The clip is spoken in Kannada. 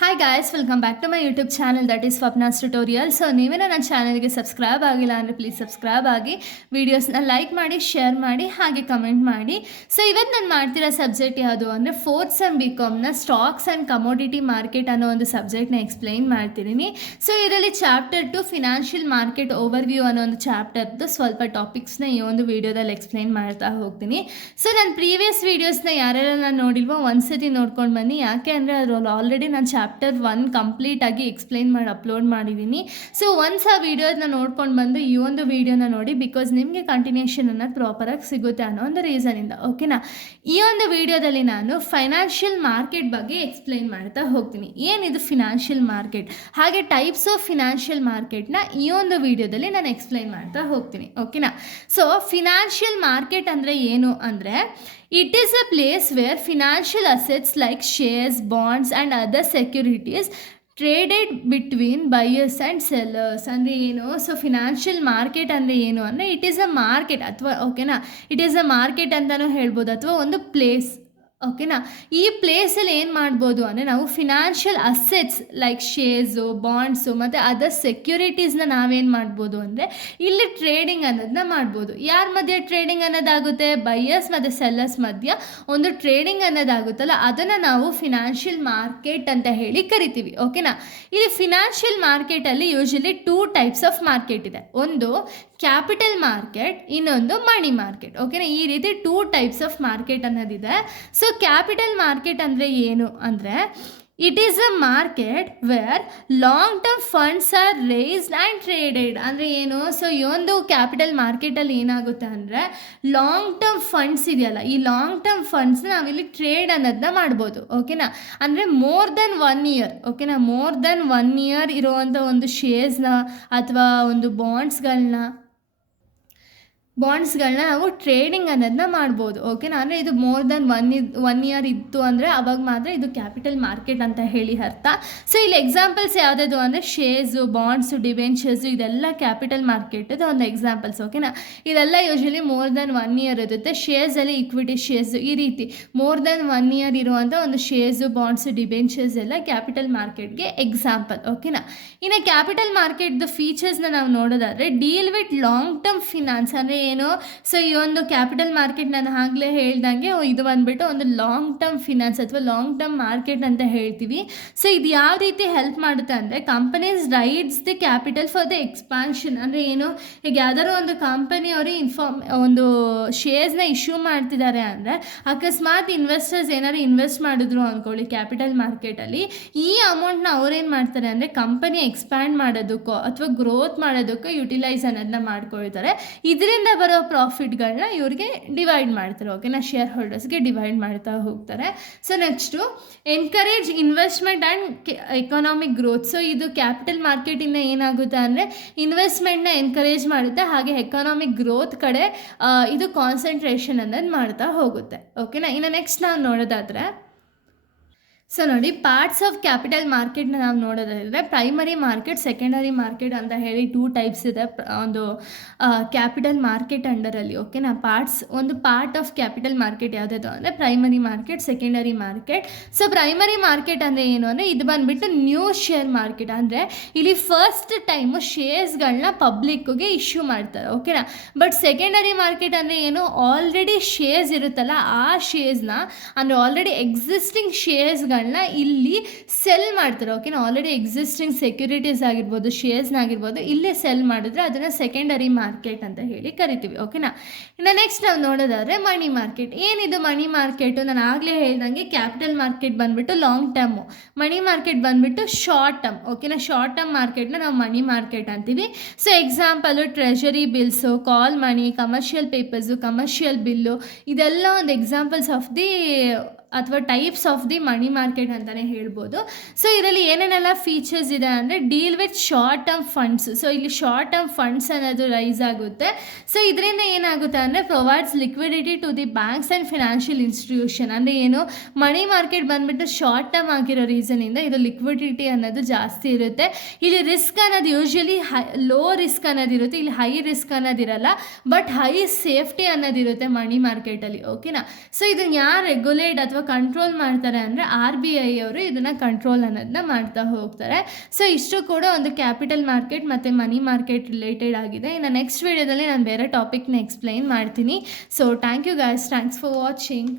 Hi guys, welcome back to my YouTube channel that is Swapna's tutorial. So ನೀವೇನೋ ನನ್ನ ಚಾನಲ್ಗೆ ಸಬ್ಸ್ಕ್ರೈಬ್ ಆಗಿಲ್ಲ ಅಂದರೆ ಪ್ಲೀಸ್ ಸಬ್ಸ್ಕ್ರೈಬ್ ಆಗಿ, ವೀಡಿಯೋಸ್ನ ಲೈಕ್ ಮಾಡಿ, ಶೇರ್ ಮಾಡಿ, ಹಾಗೆ ಕಮೆಂಟ್ ಮಾಡಿ. ಸೊ ಇವತ್ತು ನಾನು ಮಾಡ್ತಿರೋ ಸಬ್ಜೆಕ್ಟ್ ಯಾವುದು ಅಂದರೆ ಫೋರ್ತ್ ಸೆಮ್ BComನ ಸ್ಟಾಕ್ಸ್ ಆ್ಯಂಡ್ ಕಮೋಡಿಟಿ ಮಾರ್ಕೆಟ್ ಅನ್ನೋ ಒಂದು ಸಬ್ಜೆಕ್ಟ್ನ ಎಕ್ಸ್ಪ್ಲೈನ್ ಮಾಡ್ತಿದ್ದೀನಿ. ಸೊ ಇದರಲ್ಲಿ ಚಾಪ್ಟರ್ 2 ಫಿನಾನ್ಷಿಯಲ್ ಮಾರ್ಕೆಟ್ ಓವರ್ವ್ಯೂ ಅನ್ನೋ ಒಂದು ಚಾಪ್ಟರ್ದು ಸ್ವಲ್ಪ ಟಾಪಿಕ್ಸ್ನ ಈ ಒಂದು ವೀಡಿಯೋದಲ್ಲಿ ಎಕ್ಸ್ಪ್ಲೈನ್ ಮಾಡ್ತಾ ಹೋಗ್ತೀನಿ. ಸೊ ನಾನು ಪ್ರೀವಿಯಸ್ ವೀಡಿಯೋಸ್ನ ಯಾರೆಲ್ಲ ನಾನು ನೋಡಿಲ್ವೋ ಒಂದ್ಸತಿ ನೋಡ್ಕೊಂಡು ಬನ್ನಿ. ಯಾಕೆ ಅಂದರೆ ಅದರಲ್ಲಿ ಆಲ್ರೆಡಿ ನಾನು ಚಾಪ್ಟರ್ 1 ಕಂಪ್ಲೀಟಾಗಿ ಎಕ್ಸ್ಪ್ಲೈನ್ ಮಾಡಿ ಅಪ್ಲೋಡ್ ಮಾಡಿದ್ದೀನಿ. ಸೊ ಒನ್ಸ್ ಆ ವೀಡಿಯೋನ ನೋಡ್ಕೊಂಡು ಬಂದು ಈ ಒಂದು ವೀಡಿಯೋನ ನೋಡಿ, ಬಿಕಾಸ್ ನಿಮಗೆ ಕಂಟಿನ್ಯೂಷನ್ ಅನ್ನೋದು ಪ್ರಾಪರಾಗಿ ಸಿಗುತ್ತೆ ಅನ್ನೋ ಒಂದು ರೀಸನಿಂದ. ಓಕೆನಾ? ಈ ಒಂದು ವೀಡಿಯೋದಲ್ಲಿ ನಾನು ಫೈನಾನ್ಷಿಯಲ್ ಮಾರ್ಕೆಟ್ ಬಗ್ಗೆ ಎಕ್ಸ್ಪ್ಲೈನ್ ಮಾಡ್ತಾ ಹೋಗ್ತೀನಿ. ಏನಿದು ಫಿನಾನ್ಷಿಯಲ್ ಮಾರ್ಕೆಟ್, ಹಾಗೆ ಟೈಪ್ಸ್ ಆಫ್ ಫಿನಾನ್ಷಿಯಲ್ ಮಾರ್ಕೆಟ್ನ ಈ ಒಂದು ವೀಡಿಯೋದಲ್ಲಿ ನಾನು ಎಕ್ಸ್ಪ್ಲೈನ್ ಮಾಡ್ತಾ ಹೋಗ್ತೀನಿ. ಓಕೆನಾ? ಸೊ ಫಿನಾನ್ಷಿಯಲ್ ಮಾರ್ಕೆಟ್ ಅಂದರೆ ಏನು ಅಂದರೆ, it is a place where financial assets like shares, bonds and other securities traded between buyers and sellers. ಅಂದರೆ ಏನು? ಸೊ ಫಿನಾನ್ಷಿಯಲ್ ಮಾರ್ಕೆಟ್ ಅಂದರೆ ಏನು ಅಂದರೆ, ಇಟ್ ಈಸ್ ಅ ಮಾರ್ಕೆಟ್ ಅಥವಾ ಓಕೆನಾ, ಇಟ್ ಈಸ್ ಅ ಮಾರ್ಕೆಟ್ ಅಂತಲೂ ಹೇಳ್ಬೋದು, ಅಥವಾ ಒಂದು ಪ್ಲೇಸ್. ಓಕೆನಾ? ಈ ಪ್ಲೇಸಲ್ಲಿ ಏನು ಮಾಡ್ಬೋದು ಅಂದರೆ, ನಾವು financial assets like shares, bonds ಮತ್ತು ಅದರ್ ಸೆಕ್ಯೂರಿಟೀಸ್ನ ನಾವೇನು ಮಾಡ್ಬೋದು ಅಂದರೆ ಇಲ್ಲಿ ಟ್ರೇಡಿಂಗ್ ಅನ್ನೋದನ್ನ ಮಾಡ್ಬೋದು. ಯಾರ ಮಧ್ಯೆ ಟ್ರೇಡಿಂಗ್ ಅನ್ನೋದಾಗುತ್ತೆ? ಬೈಯರ್ಸ್ ಮತ್ತು ಸೆಲ್ಲರ್ಸ್ ಮಧ್ಯ ಒಂದು ಟ್ರೇಡಿಂಗ್ ಅನ್ನೋದಾಗುತ್ತಲ್ಲ, ಅದನ್ನು ನಾವು ಫಿನಾನ್ಷಿಯಲ್ ಮಾರ್ಕೆಟ್ ಅಂತ ಹೇಳಿ ಕರಿತೀವಿ. ಓಕೆನಾ? ಇಲ್ಲಿ ಫಿನಾನ್ಷಿಯಲ್ ಮಾರ್ಕೆಟಲ್ಲಿ ಯೂಶಲಿ 2 ಟೈಪ್ಸ್ ಆಫ್ ಮಾರ್ಕೆಟ್ ಇದೆ. ಒಂದು ಕ್ಯಾಪಿಟಲ್ ಮಾರ್ಕೆಟ್, ಇನ್ನೊಂದು ಮನಿ ಮಾರ್ಕೆಟ್. ಓಕೆನಾ? ಈ ರೀತಿ 2 ಟೈಪ್ಸ್ ಆಫ್ ಮಾರ್ಕೆಟ್ ಅನ್ನೋದಿದೆ. ಸೊ ಕ್ಯಾಪಿಟಲ್ ಮಾರ್ಕೆಟ್ ಅಂದರೆ ಏನು ಅಂದರೆ, it is a market where long term funds are raised and traded. ಅಂದರೆ ಏನು? ಸೊ ಈ ಒಂದು ಕ್ಯಾಪಿಟಲ್ ಮಾರ್ಕೆಟಲ್ಲಿ ಏನಾಗುತ್ತೆ ಅಂದರೆ, ಲಾಂಗ್ ಟರ್ಮ್ ಫಂಡ್ಸ್ ಇದೆಯಲ್ಲ, ಈ ಲಾಂಗ್ ಟರ್ಮ್ ಫಂಡ್ಸ್ನ ನಾವಿಲ್ಲಿ ಟ್ರೇಡ್ ಅನ್ನೋದನ್ನ ಮಾಡ್ಬೋದು. ಓಕೆನಾ? ಅಂದರೆ ಮೋರ್ ದೆನ್ 1 ಇಯರ್. ಓಕೆನಾ? ಮೋರ್ ದೆನ್ 1 ಇಯರ್ ಇರುವಂಥ ಒಂದು ಶೇರ್ಸ್ನ ಅಥವಾ ಒಂದು ಬಾಂಡ್ಸ್ಗಳನ್ನ ನಾವು ಟ್ರೇಡಿಂಗ್ ಅನ್ನೋದನ್ನ ಮಾಡ್ಬೋದು. ಓಕೆನಾ? ಅಂದರೆ ಇದು ಮೋರ್ ದೆನ್ 1 ಇಯರ್ ಇತ್ತು ಅಂದರೆ ಅವಾಗ ಮಾತ್ರ ಇದು ಕ್ಯಾಪಿಟಲ್ ಮಾರ್ಕೆಟ್ ಅಂತ ಹೇಳಿ ಅರ್ಥ. ಸೊ ಇಲ್ಲಿ ಎಕ್ಸಾಂಪಲ್ಸ್ ಯಾವುದಾದ್ರು ಅಂದರೆ ಶೇರ್ಸು, ಬಾಂಡ್ಸು, ಡಿಬೆಂಚರ್ಸು, ಇದೆಲ್ಲ ಕ್ಯಾಪಿಟಲ್ ಮಾರ್ಕೆಟದು ಒಂದು ಎಕ್ಸಾಂಪಲ್ಸ್. ಓಕೆನಾ? ಇದೆಲ್ಲ ಯೂಶಲಿ ಮೋರ್ ದೆನ್ 1 ಇಯರ್ ಇರುತ್ತೆ. ಶೇರ್ಸಲ್ಲಿ ಈಕ್ವಿಟಿ ಶೇರ್ಸು, ಈ ರೀತಿ ಮೋರ್ ದೆನ್ 1 ಇಯರ್ ಇರುವಂಥ ಒಂದು ಶೇರ್ಸು, ಬಾಂಡ್ಸು, ಡಿಬೆಂಚರ್ಸ್ ಎಲ್ಲ ಕ್ಯಾಪಿಟಲ್ ಮಾರ್ಕೆಟ್ಗೆ ಎಕ್ಸಾಂಪಲ್. ಓಕೆನಾ? ಇನ್ನು ಕ್ಯಾಪಿಟಲ್ ಮಾರ್ಕೆಟ್ದು ಫೀಚರ್ಸ್ನ ನಾವು ನೋಡೋದಾದರೆ, deal with long term finance. ಅಂದರೆ ಏನು? ಸೊ ಈ ಒಂದು ಕ್ಯಾಪಿಟಲ್ ಮಾರ್ಕೆಟ್ ನಾನು ಆಗಲೇ ಹೇಳ್ದಂಗೆ ಇದು ಬಂದ್ಬಿಟ್ಟು ಒಂದು ಲಾಂಗ್ ಟರ್ಮ್ ಫಿನಾನ್ಸ್ ಅಥವಾ ಲಾಂಗ್ ಟರ್ಮ್ ಮಾರ್ಕೆಟ್ ಅಂತ ಹೇಳ್ತೀವಿ. ಸೊ ಇದು ಯಾವ ರೀತಿ ಹೆಲ್ಪ್ ಮಾಡುತ್ತೆ ಅಂದರೆ, companies rides the capital for the expansion. ಅಂದರೆ ಏನು? ಈಗ ಯಾವ್ದಾದ್ರು ಒಂದು ಕಂಪನಿಯವರು ಒಂದು ಶೇರ್ಸ್ನ ಇಶ್ಯೂ ಮಾಡ್ತಿದ್ದಾರೆ ಅಂದರೆ, ಅಕಸ್ಮಾತ್ ಇನ್ವೆಸ್ಟರ್ಸ್ ಏನಾದ್ರು ಇನ್ವೆಸ್ಟ್ ಮಾಡಿದ್ರು ಅಂದ್ಕೊಳ್ಳಿ ಕ್ಯಾಪಿಟಲ್ ಮಾರ್ಕೆಟಲ್ಲಿ, ಈ ಅಮೌಂಟ್ನ ಅವ್ರೇನು ಮಾಡ್ತಾರೆ ಅಂದರೆ ಕಂಪನಿ ಎಕ್ಸ್ಪ್ಯಾಂಡ್ ಮಾಡೋದಕ್ಕೋ ಅಥವಾ ಗ್ರೋತ್ ಮಾಡೋದಕ್ಕೋ ಯುಟಿಲೈಸ್ ಅನ್ನೋದನ್ನ ಮಾಡ್ಕೊಳ್ತಾರೆ. ಇದರಿಂದ ಬರೋ ಪ್ರಾಫಿಟ್ಗಳನ್ನ ಇವ್ರಿಗೆ ಡಿವೈಡ್ ಮಾಡ್ತಾರೆ. ಓಕೆನಾ? ಶೇರ್ ಹೋಲ್ಡರ್ಸ್ಗೆ ಡಿವೈಡ್ ಮಾಡ್ತಾ ಹೋಗ್ತಾರೆ. So next encourage investment and economic growth. So ಇದು ಕ್ಯಾಪಿಟಲ್ ಮಾರ್ಕೆಟಿಂದ ಏನಾಗುತ್ತೆ ಅಂದರೆ ಇನ್ವೆಸ್ಟ್ಮೆಂಟ್ನ ಎನ್ಕರೇಜ್ ಮಾಡುತ್ತೆ, ಹಾಗೆ ಎಕನಾಮಿಕ್ ಗ್ರೋತ್ ಕಡೆ ಇದು ಕಾನ್ಸಂಟ್ರೇಷನ್ ಅನ್ನೋದು ಮಾಡ್ತಾ ಹೋಗುತ್ತೆ. ಓಕೆನಾ? ಇನ್ನು ನೆಕ್ಸ್ಟ್ ನಾವು ನೋಡೋದಾದರೆ, ಸೊ ನೋಡಿ, ಪಾರ್ಟ್ಸ್ ಆಫ್ ಕ್ಯಾಪಿಟಲ್ ಮಾರ್ಕೆಟ್ನ ನಾವು ನೋಡೋದಾದರೆ ಪ್ರೈಮರಿ ಮಾರ್ಕೆಟ್, ಸೆಕೆಂಡರಿ ಮಾರ್ಕೆಟ್ ಅಂತ ಹೇಳಿ 2 ಟೈಪ್ಸ್ ಇದೆ ಒಂದು ಕ್ಯಾಪಿಟಲ್ ಮಾರ್ಕೆಟ್ ಅಂಡರಲ್ಲಿ. ಓಕೆನಾ? ಒಂದು ಪಾರ್ಟ್ ಆಫ್ ಕ್ಯಾಪಿಟಲ್ ಮಾರ್ಕೆಟ್ ಯಾವುದಾದ್ರು ಅಂದರೆ primary market, secondary market. So primary market ಅಂದರೆ ಏನು ಅಂದರೆ, ಇದು ಬಂದುಬಿಟ್ಟು ನ್ಯೂ ಶೇರ್ ಮಾರ್ಕೆಟ್. ಅಂದರೆ ಇಲ್ಲಿ ಫಸ್ಟ್ ಟೈಮು ಶೇರ್ಸ್ಗಳನ್ನ ಪಬ್ಲಿಕ್ಗೆ ಇಶ್ಯೂ ಮಾಡ್ತಾರೆ. ಓಕೆನಾ? ಬಟ್ ಸೆಕೆಂಡರಿ ಮಾರ್ಕೆಟ್ ಅಂದರೆ ಏನು? ಆಲ್ರೆಡಿ ಶೇರ್ಸ್ ಇರುತ್ತಲ್ಲ, ಆ ಶೇರ್ಸ್ನ ಅಂದರೆ ಆಲ್ರೆಡಿ ಎಕ್ಸಿಸ್ಟಿಂಗ್ ಶೇರ್ಸ್ಗಳನ್ನ ಇಲ್ಲಿ ಸೆಲ್ ಮಾಡ್ತಾರೆ. ಓಕೆನಾ? ಆಲ್ರೆಡಿ ಎಕ್ಸಿಸ್ಟಿಂಗ್ ಸೆಕ್ಯೂರಿಟೀಸ್ ಆಗಿರ್ಬೋದು, ಶೇರ್ಸ್ನ ಆಗಿರ್ಬೋದು, ಇಲ್ಲೇ ಸೆಲ್ ಮಾಡಿದ್ರೆ ಅದನ್ನು ಸೆಕೆಂಡರಿ ಮಾರ್ಕೆಟ್ ಅಂತ ಹೇಳಿ ಕರಿತೀವಿ. ಓಕೆನಾ? ಇನ್ನು ನೆಕ್ಸ್ಟ್ ನಾವು ನೋಡೋದಾದರೆ ಮನಿ ಮಾರ್ಕೆಟ್. ಏನಿದು ಮನಿ ಮಾರ್ಕೆಟು? ನಾನು ಆಗಲೇ ಹೇಳ್ದಂಗೆ ಕ್ಯಾಪಿಟಲ್ ಮಾರ್ಕೆಟ್ ಬಂದುಬಿಟ್ಟು ಲಾಂಗ್ ಟರ್ಮು, ಮನಿ ಮಾರ್ಕೆಟ್ ಬಂದುಬಿಟ್ಟು ಶಾರ್ಟ್ ಟರ್ಮ್. ಓಕೆನಾ? ಶಾರ್ಟ್ ಟರ್ಮ್ ಮಾರ್ಕೆಟ್ನ ನಾವು ಮನಿ ಮಾರ್ಕೆಟ್ ಅಂತೀವಿ. ಸೊ ಎಕ್ಸಾಂಪಲು ಟ್ರೆಷರಿ ಬಿಲ್ಸು, ಕಾಲ್ ಮನಿ, ಕಮರ್ಷಿಯಲ್ ಪೇಪರ್ಸು, ಕಮರ್ಷಿಯಲ್ ಬಿಲ್ಲು, ಇದೆಲ್ಲ ಒಂದು ಎಕ್ಸಾಂಪಲ್ಸ್ ಆಫ್ ದಿ ಅಥವಾ types of the money market ಅಂತಲೇ ಹೇಳ್ಬೋದು. ಸೊ ಇದರಲ್ಲಿ ಏನೇನೆಲ್ಲ ಫೀಚರ್ಸ್ ಇದೆ ಅಂದರೆ, deal with short term funds. So ಇಲ್ಲಿ ಶಾರ್ಟ್ ಟರ್ಮ್ ಫಂಡ್ಸ್ ಅನ್ನೋದು ರೈಸ್ ಆಗುತ್ತೆ. ಸೊ ಇದರಿಂದ ಏನಾಗುತ್ತೆ ಅಂದರೆ, provides liquidity to the banks and financial institution. ಅಂದರೆ ಏನು? ಮನಿ ಮಾರ್ಕೆಟ್ ಬಂದುಬಿಟ್ಟು ಶಾರ್ಟ್ ಟರ್ಮ್ ಆಗಿರೋ ರೀಸನಿಂದ ಇದು ಲಿಕ್ವಿಡಿಟಿ ಅನ್ನೋದು ಜಾಸ್ತಿ ಇರುತ್ತೆ. ಇಲ್ಲಿ ರಿಸ್ಕ್ ಅನ್ನೋದು ಯೂಶ್ವಲಿ ಲೋ ರಿಸ್ಕ್ ಅನ್ನೋದಿರುತ್ತೆ, ಇಲ್ಲಿ ಹೈ ರಿಸ್ಕ್ ಅನ್ನೋದಿರಲ್ಲ, ಬಟ್ ಹೈ ಸೇಫ್ಟಿ ಅನ್ನೋದಿರುತ್ತೆ ಮನಿ ಮಾರ್ಕೆಟಲ್ಲಿ. ಓಕೆನಾ? ಸೊ ಇದನ್ನು ಯಾರು ರೆಗ್ಯುಲೇಟ್ ಅಥವಾ ಅಥವಾ ಕಂಟ್ರೋಲ್ ಮಾಡ್ತಾರೆ ಅಂದರೆ RBI ಅವರು ಇದನ್ನು ಕಂಟ್ರೋಲ್ ಅನ್ನೋದನ್ನ ಮಾಡ್ತಾ ಹೋಗ್ತಾರೆ. ಸೊ ಇಷ್ಟು ಕೂಡ ಒಂದು ಕ್ಯಾಪಿಟಲ್ ಮಾರ್ಕೆಟ್ ಮತ್ತು ಮನಿ ಮಾರ್ಕೆಟ್ ರಿಲೇಟೆಡ್ ಆಗಿದೆ. ಇನ್ನು ನೆಕ್ಸ್ಟ್ ವೀಡಿಯೋದಲ್ಲಿ ನಾನು ಬೇರೆ ಟಾಪಿಕ್ನ ಎಕ್ಸ್ಪ್ಲೈನ್ ಮಾಡ್ತೀನಿ. So thank you guys, thanks for watching.